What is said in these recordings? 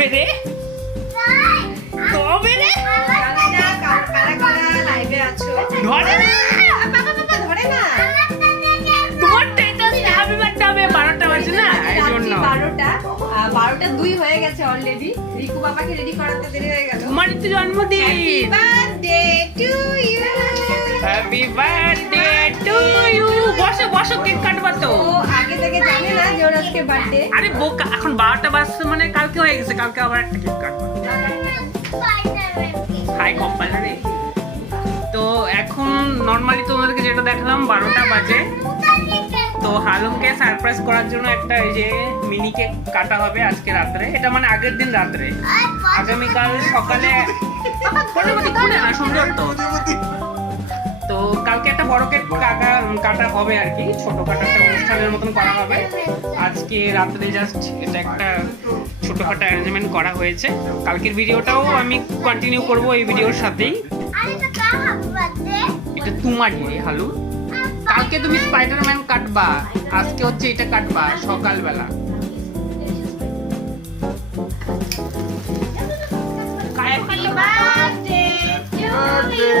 কবে রে? কবে রে? ধরে না। তোমার বারোটা না বারোটা বারোটা দুই হয়ে গেছে অলরেডি রিকু বাবাকে রেডি করাতে দেরি হয়ে গেল তোমার তো জন্মদিন বসো বসো কেক কাটবা তো। আজকে বার্থডে আরে বোকা এখন বারোটা বাজছে মানে কালকে হয়ে গেছে কালকে আবার একটা কেক কাটবো হাই কপাল রে তো এখন নর্মালি তোমাদেরকে যেটা দেখালাম বারোটা বাজে। তো হালুমকে সারপ্রাইজ করার জন্য একটা এই যে মিনি কেক কাটা হবে আজকে রাত্রে। এটা মানে আগের দিন রাত্রে। আগামীকাল সকালে সুন্দর তো। তো কালকে একটা বড় কেক কাটা কাটা হবে আর কি ছোটখাটো একটা অনুষ্ঠানের মতন করা হবে। আজকে রাত্রে জাস্ট এটা একটা ছোটখাটো অ্যারেঞ্জমেন্ট করা হয়েছে। কালকের ভিডিওটাও আমি কন্টিনিউ করব এই ভিডিওর সাথেই। এটা তোমারই রে হালু। কালকে তুমি স্পাইডারম্যান কাটবা আজকে হচ্ছে এটা কাটবা সকালবেলা। Happy birthday to you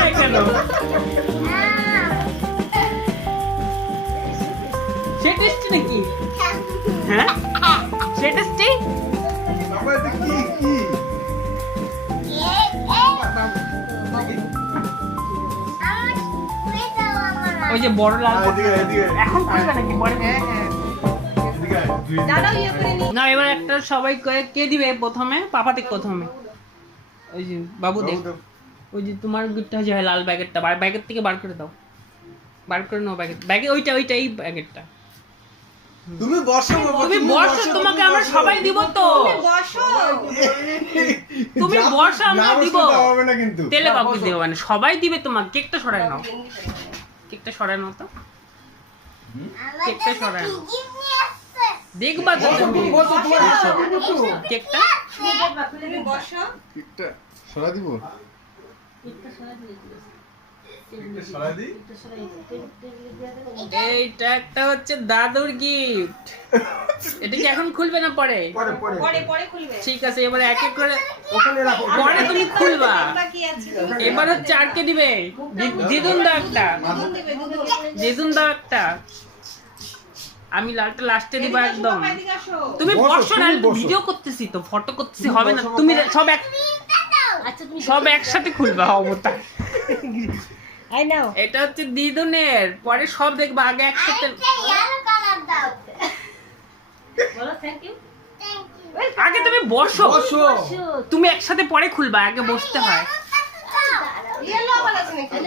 ওই যে বড় লাল এদিকে। এখন খুলবে নাকি? পরে হ্যাঁ হ্যাঁ। ইয়ে নি। এবার একটা সবাই কে- কে দিবে প্রথমে? পাপা দিক প্রথমে। ওই যে বাবু দেখ ওই যে তোমার গিফটটা যে হয় লাল ব্যাগেরটা বার ব্যাগের থেকে বার করে দাও। বার করে নাও ব্যাগের ব্যাগে ওইটা ওইটা এই ব্যাগেরটা। তুমি বসো তুমি বসো তোমাকে আমরা সবাই দিব তো। বসো। তুমি বসো, আমরা দিব। হবে না কিন্তু। তেলে বাবু দেবো মানে সবাই দিবে তোমাকে কেকটা সরাই নাও। কেকটা সরানো তো কেকটা সরানো দেখবা তো তুমি। কেকটা বসো কেকটা? সরা দিব? কেকটা সরা দিই এইটা একটা হচ্ছে দাদুর গিফট এটা কি এখন খুলবে না পরে? পরে পরে। পরে পরে খুলবে। ঠিক আছে এবার এক এক করে ওখানে রাখো পরে তুমি খুলবা। এবার হচ্ছে আর কে দিবে? দি- দিদুন দাও একটা। দিদুন দাও একটা। আমি লালটা লাস্টে দিব একদম। তুমি বসো, না ভিডিও করতেছি তো ফটো করতেছি হবে না। তুমি সব এক সব একসাথে খুলবা অবতা আই নাও এটা হচ্ছে দিদুনের পরে সব দেখবা আগে একসাথে আগে তুমি বসো। বসো। তুমি একসাথে পরে খুলবা আগে বসতে হয়। নাকি?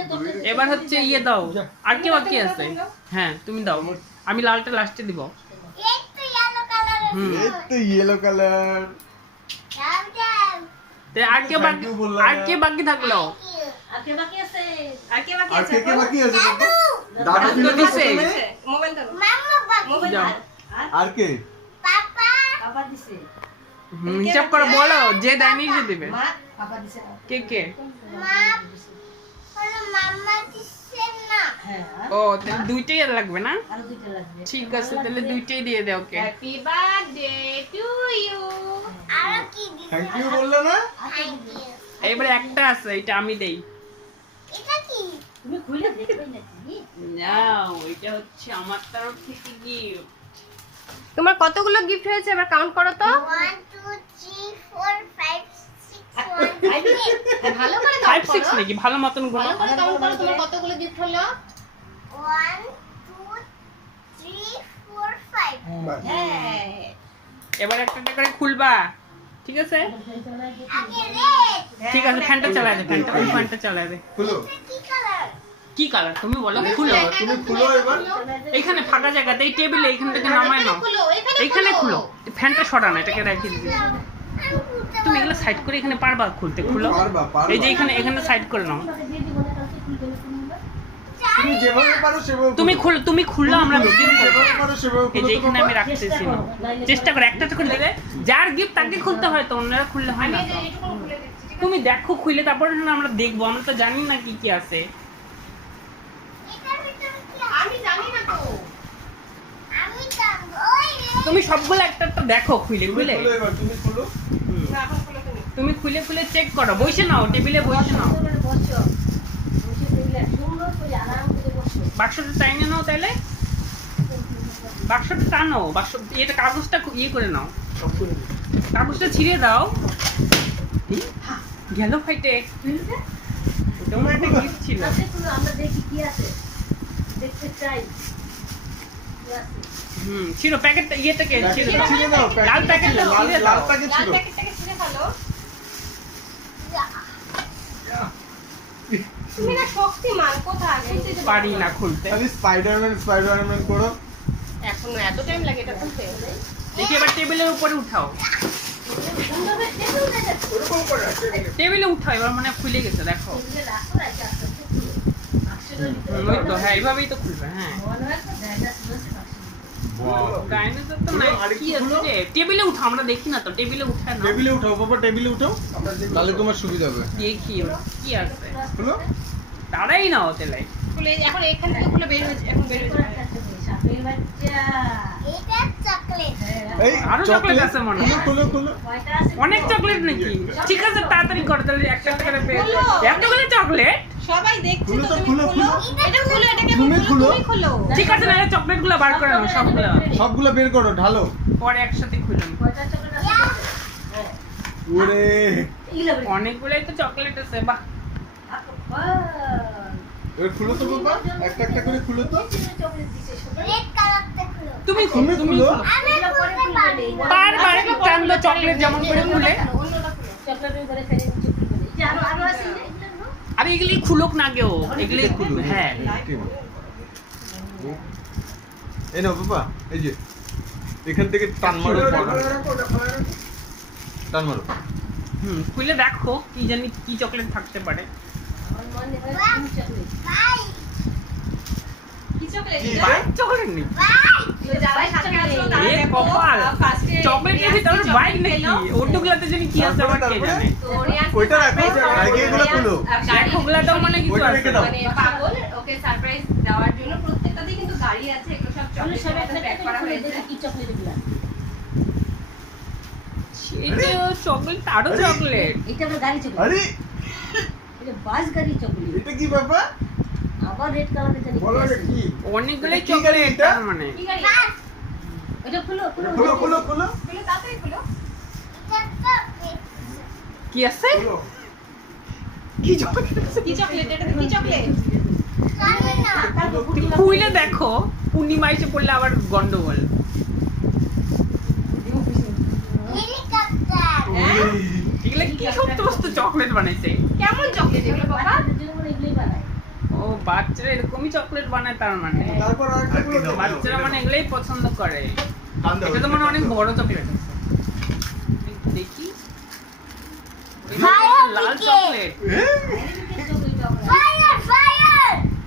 এবার হচ্ছে ইয়ে দাও। আর কি বাকি আছে? হ্যাঁ তুমি দাও। আমি লালটা লাস্টে দিব। তো ইয়েলো কালার আর কে বাকি বললাম আর কে বাকি থাকল আর কে বাকি আছে? কে কে বাকি আছে? দাদু! দাদু! দিছে। মোবাইল দাও মোবাইল আর? কে? হুম, হিসাব করে বলো যে দেয়নি সে দিবে। মা কে কে? হ্যাঁ। ও তাহলে দুইটাই আর লাগবে না? ঠিক আছে তাহলে দুইটাই দিয়ে দে ওকে। Happy birthday to you thank you বললে না? এবারে একটা আছে এটা আমি দেই। এটা হচ্ছে আমার তরফ থেকে গিফট তোমার কতগুলো গিফট হয়েছে এবার কাউন্ট করো তো? ভালো করে ফাইভ সিক্স নাকি? ভালো মতনগুলো। ভালো করে কাউন্ট করো তোমার কতগুলো গিফট হলো? হ্যাঁ। এবার একটা একটা করে খুলবা। ঠিক আছে? ঠিক আছে ফ্যানটা চালায় দে ফ্যানটা ফ্যানটা চালায় দে। খুলো। কি কালার তুমি বলো খুলো। তুমি খুলো এবার। এখানে ফাঁকা জায়গাতে এই টেবিলে এখান থেকে নামায় নাও। এখানে খুলো। ফ্যানটা সরানো এটাকে রেখে দিবি। তুমি এগুলো সাইড করে এখানে পারবা খুলতে খুলো। এই যে এখানে এখানে সাইড করে নাও। তুমি যেভাবে পারো সেভাবে তুমি খুলো। তুমি খুললো আমরা ভিডিও যেভাবে পারো সেভাবে এই যে এখানে আমি রাখতেছি না চেষ্টা করে একটা করে দেবে যার গিফট তাকে খুলতে হয় তো অন্যরা খুললে হয় না। তুমি দেখো খুলে তারপরে না আমরা দেখব আমরা তো জানি না কি কি আছে। তুমি সবগুলো একটা একটা দেখো খুলে খুলে। তুমি খুলো। তুমি। তুমি খুলে খুলে চেক করো বসে নাও টেবিলে বসে নাও। বাক্সটা টাইনে নাও তাহলে। বাক্সটা টানো বাক্স এটা কাগজটা ইয়ে করে নাও। কাগজটা ছিঁড়ে দাও। এই, গেল ফাইটে তোমার একটা গিফট ছিল। হুম ছিল প্যাকেটটা ইয়েটাকে দাও লাল প্যাকেটটা লাল লাল প্যাকেট লাল ছিল প্যাকেটটাকে ছিঁড়ে ফেলো। তুমি না শক্তিমান কোথায়? পারি না খুলতে। খালি স্পাইডারম্যান স্পাইডারম্যান করো। এখনও এত টাইম লাগে এটা খুলতে? দেখি এবার টেবিলের উপরে উঠাও। টেবিলে উঠাও এবার মানে খুলে গেছে দেখো। ওই তো হ্যাঁ এইভাবেই তো খুলবে হ্যাঁ। ডাইনোসর তো নাই কি কি আছে টেবিলে উঠাও আমরা দেখি না তো টেবিলে না। টেবিলে উঠাও বাবা টেবিলে উঠাও। তাহলে তোমার সুবিধা হবে। দেখি কি আছে। খুলো। তারাই না হতে লাই খুলে এখন এখান থেকে খুলে বের হয়েছে এখন বের হয়েছে। এই আরও chocolate আছে। খুলো খুলো অনেক চকলেট নাকি? ঠিক আছে তাড়াতাড়ি কর তাহলে একটা একটা করে চকলেট সবাই দেখছে খুলো তো তো, খুলো, খুলো। খুলো। এটা খুলো এটাকে তুমি খুলো। খুলো। ঠিক আছে না চকলেটগুলো বার করে নাও সবগুলো। সবগুলো বের করো ঢালো। পরে একসাথে খুলুন ওরে। অনেকগুলোই তো চকলেট আছে বাহ। এবার খুলো তো বাবা। একটা একটা করে খুলো তো। তুমি তুমি খুলো। বারবার চান্দ চকলেট যেমন করে খুলে। আরে এগুলি খুলুক না কেউ এগুলি খুলবে হ্যাঁ। এই নাও বাবা এই যে এখান থেকে টান মারো। টান মারো। হুম খুলে দেখো কি জানি কি চকলেট থাকতে পারে। কি চকলেট কি? চকলেট নেই। মানে। মানে চকলেট আরও! চকলেট এটা আবার গাড়ি চকলেট আরে! এটা বাস গাড়ি চকলেট এটা কি বাবা অনেকগুলোই চকলেট তার মানে। কি আছে? কি চকলেট কি চকলেট খুলে দেখো পূর্ণিমা এসে পড়লে আবার গন্ডগোল। হ্যাঁ? এগুলো কি সমস্ত বস্তু চকলেট বানাইছে? কেমন চকলেট এগুলো বাবা বাচ্চাদের জন্য মানে এগুলোই বানায় ও বাচ্চারা এরকমই চকলেট বানায় তার মানে। তারপর খুলো তো। বাচ্চারা মানে এগুলোই পছন্দ করে। এটা তো মানে অনেক বড় চকলেট আছে। দেখি। লাল! চকলেট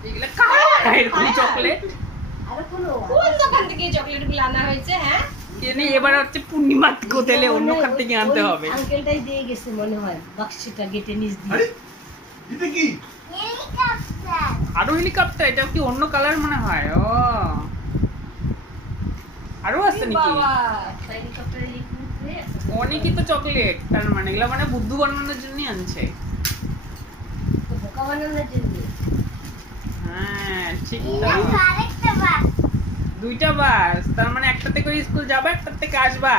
এগুলো কার এরকম চকলেট কোন? দোকান থেকে এই চকলেটগুলো আনা হয়েছে হ্যাঁ? এবার হচ্ছে পূর্ণিমা কোতেলে অন্য খান থেকে আনতে হবে। আঙ্কেলটাই দিয়ে গেছে মনে হয় বাক্সটা গেটে নিচ দিয়ে। এটা কি? আরও হেলিকপ্টার এটা কি অন্য কালার মনে হয়? ও। আরও আছে নাকি? অনেকই তো চকলেট তার মানে এগুলো মানে বুদ্ধু বানানোর জন্যই আনছে। হ্যাঁ ঠিক দুইটা বাস তার মানে একটা থেকে স্কুল যাবা একটা থেকে আসবা।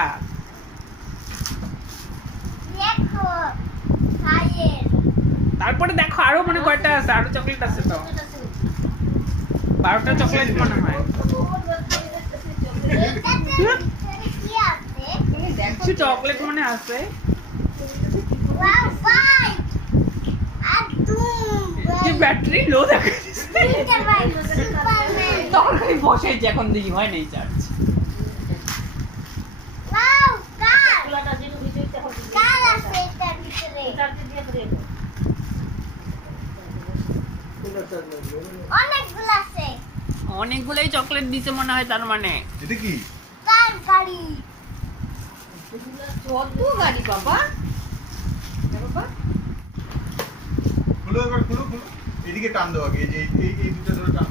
তারপরে দেখো আরও মানে কয়টা আছে আরও চকলেট আছে তো। বারোটা চকলেট মনে হয়। কিছু চকলেট মনে আছে? ব্যাটারি লো দেখা যাচ্ছে তখন এখন দেখি, হয় নাই চার্জ অনেকগুলো আছে। অনেকগুলোই চকলেট দিতে মনে হয় তার মানে। এটা কি? কার গাড়ি? কত গাড়ি বাবা। হ্যাঁ বাবা। এবার এদিকে টান এই এই এই দুটো টান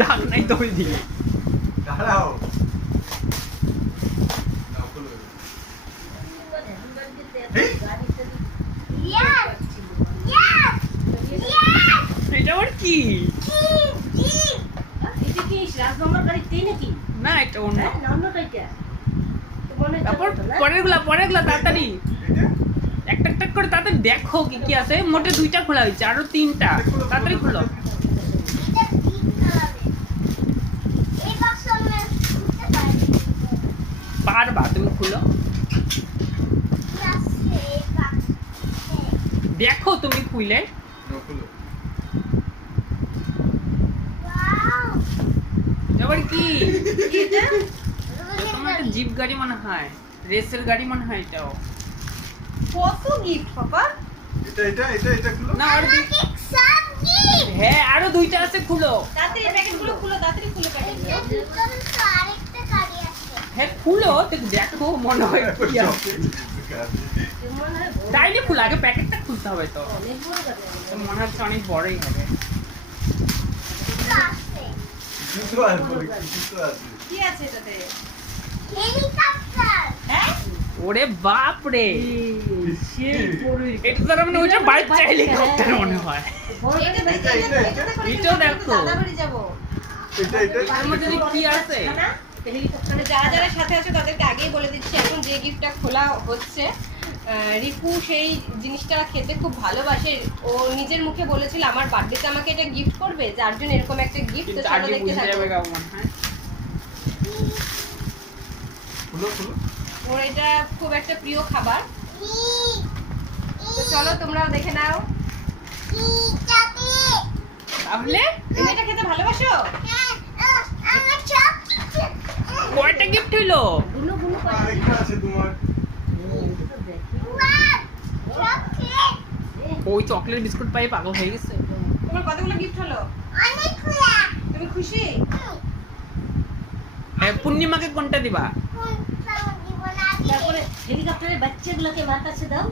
হ্যাঁ, নাই তো ওই দিকে। দাঁড়াও। তো, না? পরেরগুলা পরেরগুলা তাড়াতাড়ি। একটা একটা করে দেখো কি কি আছে। মোটে দুইটা খোলা হয়েছে আরও তিনটা। তাড়াতাড়ি খুলো। পারবা তুমি খুলো। দেখো তুমি খুলো। এবার কি? কি এটা? তোমার একটা জিপ গাড়ি মনে হয়। রেসের গাড়ি মনে হয় এটাও। কত গিফট পাপা এটা এটা এটা এটা খুলো। না আর দুই- হ্যাঁ আরও দুইটা আছে খুলো। তাড়াতাড়ি প্যাকেটগুলো খুলো তাড়াতাড়ি খুলো প্যাকেটগুলো হ্যাঁ খুলো তো দেখো মনে হয় কি আছে। এ মনে হয় তাইলে খুলো আগে প্যাকেটটা খুলতে হবে তো। মনে হচ্ছে অনেক বড়ই হবে। জুতো আছে জুতো আছে কি আছে এটাতে? হেলিকপ্টার হ্যাঁ? ওরে বাপ রে। এটা তো মানে ওইটা বাচ্চা হেলিকপ্টার মনে হয়। এটাও দেখো। তার মধ্যে কি আছে? হেলিকপ্টারে যারা যারা সাথে আছে তাদেরকে আগেই বলে দিচ্ছি এখন যে গিফটটা খোলা হচ্ছে রিপু সেই জিনিসটা খেতে খুব ভালোবাসে। ও নিজের মুখে বলেছিল আমার বার্থডেতে আমাকে এটা গিফট করবে? যার জন্য এরকম একটা গিফট তো আগে দেখতে বুঝে যাবে থাকো কেমন হ্যাঁ। খুলো খুলো ওর এটা খুব একটা প্রিয় খাবার। তো চলো তোমরাও দেখে নাও। তাহলে তুমি এটা খেতে ভালোবাসো? কয়টা গিফট হইল? গুলো গুলো করে আছে তোমার। ওই চকলেট বিস্কুট পাই পাগল হয়ে গেছে। তোমার কতগুলো গিফট হলো? তুমি খুশি? হ্যাঁ পূর্ণিমাকে কোনটা দিবা? তারপরে হেলিকপ্টারের বাচ্চাগুলোকে মার কাছে দাও।